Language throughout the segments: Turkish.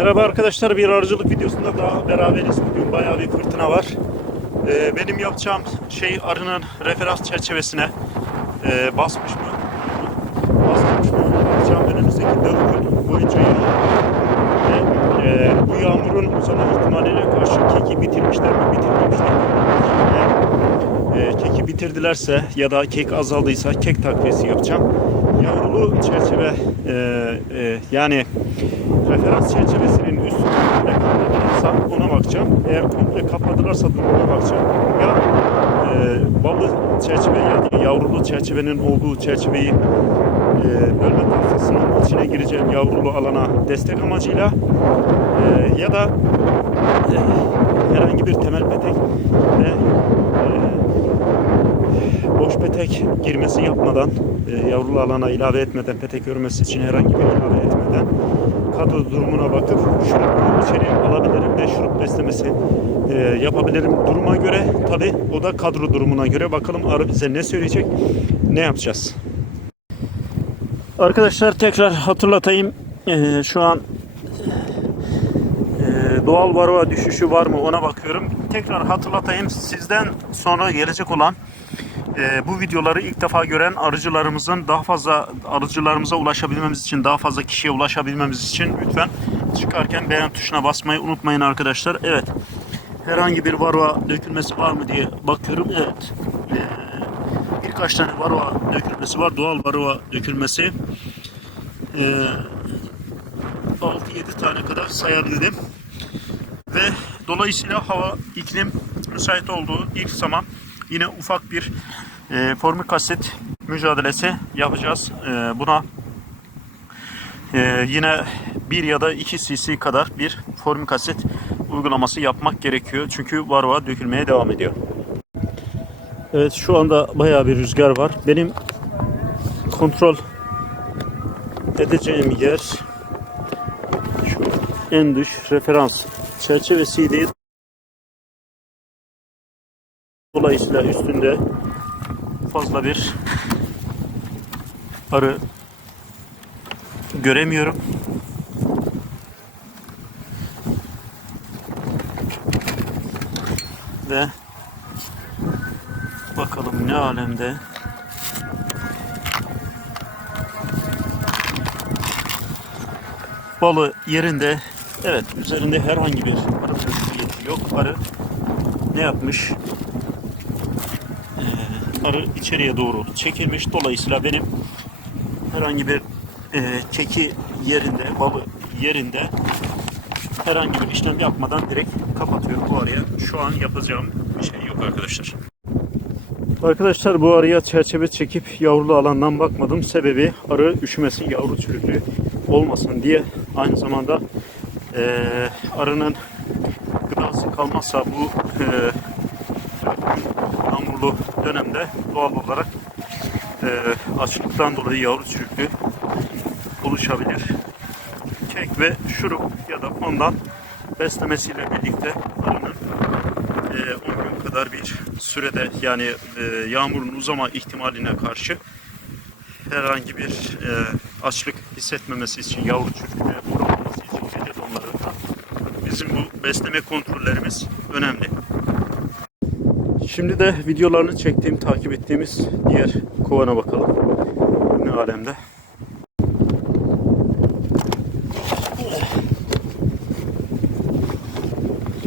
Merhaba arkadaşlar bir arıcılık videosunda daha beraberiz. Bugün bayağı bir fırtına var. Ee, benim yapacağım şey arının referans çerçevesine e, basmış mı? Basmamış mı? Bakacağım önümüzdeki 4 gün boyunca yağmur. Ve e, bu yağmurun uzama ihtimaline karşı keki bitirmişler mi bitirmemişler mi? E, keki bitirdilerse ya da kek azaldıysa kek takviyesi yapacağım. Yavrulu çerçeve e, e, yani referans çerçevesinin üstünü komple kapatılırsa ona bakacağım. Eğer komple kapatılırsa durumuna bakacağım. Ya e, balı çerçeve yani yavrulu çerçevenin olduğu çerçeveyi e, bölme tahtasının içine gireceğim yavrulu alana destek amacıyla e, ya da e, herhangi bir temel petek ve e, boş petek girmesi yapmadan e, yavrulu alana ilave etmeden petek örmesi için herhangi bir ilave etmeden kadro durumuna bakıp şurup içeri alabilirim ve şurup beslemesi e, yapabilirim duruma göre tabi o da kadro durumuna göre bakalım arı bize ne söyleyecek ne yapacağız. Arkadaşlar tekrar hatırlatayım E, şu an e, doğal varroa düşüşü var mı ona bakıyorum. Tekrar hatırlatayım sizden sonra gelecek olan e, bu videoları ilk defa gören arıcılarımızın daha fazla arıcılarımıza ulaşabilmemiz için daha fazla kişiye ulaşabilmemiz için lütfen çıkarken beğen tuşuna basmayı unutmayın arkadaşlar. Evet. Herhangi bir varroa dökülmesi var mı diye bakıyorum. Evet. E, birkaç tane varroa dökülmesi var. Doğal varroa dökülmesi. E, 6-7 tane kadar sayabilirim. Ve dolayısıyla hava, iklim müsait olduğu ilk zaman yine ufak bir e, formik asit mücadelesi yapacağız. E, buna e, yine bir ya da 2 cc kadar bir formik asit uygulaması yapmak gerekiyor. Çünkü varroa dökülmeye devam ediyor. Evet şu anda bayağı bir rüzgar var. Benim kontrol edeceğim yer şu en dış referans çerçevesiydi. Dolayısıyla üstünde fazla bir arı göremiyorum. Ve bakalım ne alemde. Balı yerinde. Evet üzerinde herhangi bir arı yok. Arı ne yapmış? Arı içeriye doğru çekilmiş. Dolayısıyla benim herhangi bir e, keki yerinde, balı yerinde herhangi bir işlem yapmadan direkt kapatıyorum bu araya. Şu an yapacağım bir şey yok arkadaşlar. Arkadaşlar bu araya çerçeve çekip yavrulu alandan bakmadım. Sebebi arı üşümesin, yavru çürüklüğü olmasın diye. Aynı zamanda e, arının gıdası kalmazsa bu e, yağmurlu dönemde doğal olarak e, açlıktan dolayı yavru çürüklüğü oluşabilir. Kek ve şurup ya da ondan beslemesiyle birlikte arının e, 10 gün kadar bir sürede yani e, yağmurun uzama ihtimaline karşı herhangi bir e, açlık hissetmemesi için yavru çürüklüğe uğramaması için bizim bu besleme kontrollerimiz önemli. Şimdi de videolarını çektiğim, takip ettiğimiz diğer kovana bakalım. Ne alemde.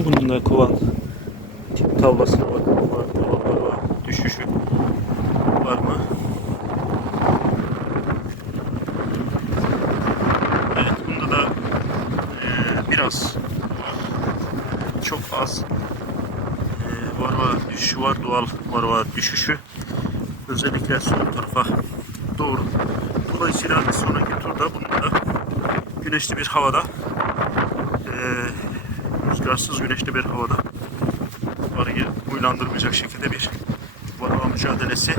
Bunun da kovan tip tavlasına bakalım. Var, var, var, var. Düşüşü var mı? Evet, bunda da eee, biraz çok az eee varva düşüşü var. Doğal varva düşüşü. Özellikle sol tarafa doğru. Dolayısıyla sonraki turda bunun güneşli bir havada eee rüzgarsız güneşli bir havada arıyı huylandırmayacak şekilde bir varroa mücadelesi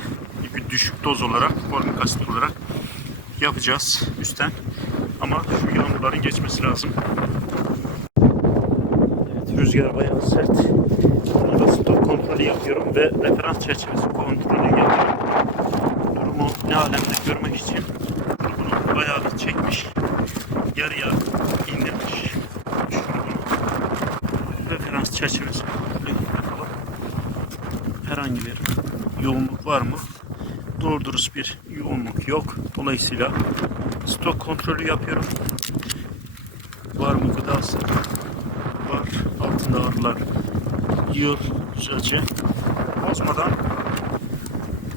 bir düşük doz olarak formik asit olarak yapacağız üstten. Ama şu yağmurların geçmesi lazım rüzgar bayağı sert. Bunu da stop kontrolü yapıyorum ve referans çerçevesi kontrolü yapıyorum. Durumu ne alemde görmek için bunu bayağı da çekmiş. Yarıya indirmiş. Şunu referans çerçevesi bakalım. Herhangi bir yoğunluk var mı? Doğru bir yoğunluk yok. Dolayısıyla stok kontrolü yapıyorum. Var mı gıdası? Var. Altında arılar yiyor güzelce. Bozmadan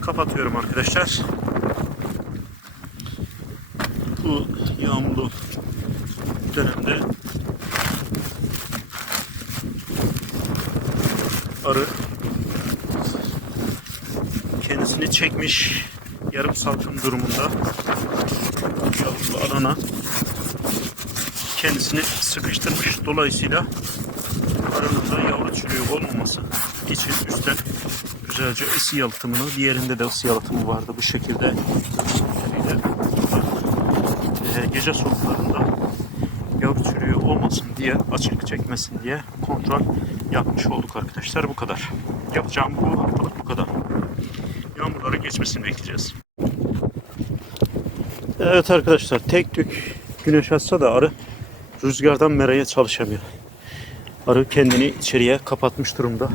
kapatıyorum arkadaşlar. Bu yağmurlu dönemde arı kendisini çekmiş yarım salkım durumunda yavru alana kendisini sıkıştırmış. Dolayısıyla aranızda yavru çürüğü olmaması için üstten güzelce ısı yalıtımını diğerinde de ısı yalıtımı vardı bu şekilde. E, gece soğuklarında yavru çürüğü olmasın diye açık çekmesin diye kontrol yapmış olduk arkadaşlar. Bu kadar. Yapacağım bu haftalık bu kadar. Yağmurların geçmesini bekleyeceğiz. Evet arkadaşlar tek tük güneş açsa da arı rüzgardan meraya çalışamıyor. Arı kendini içeriye kapatmış durumda.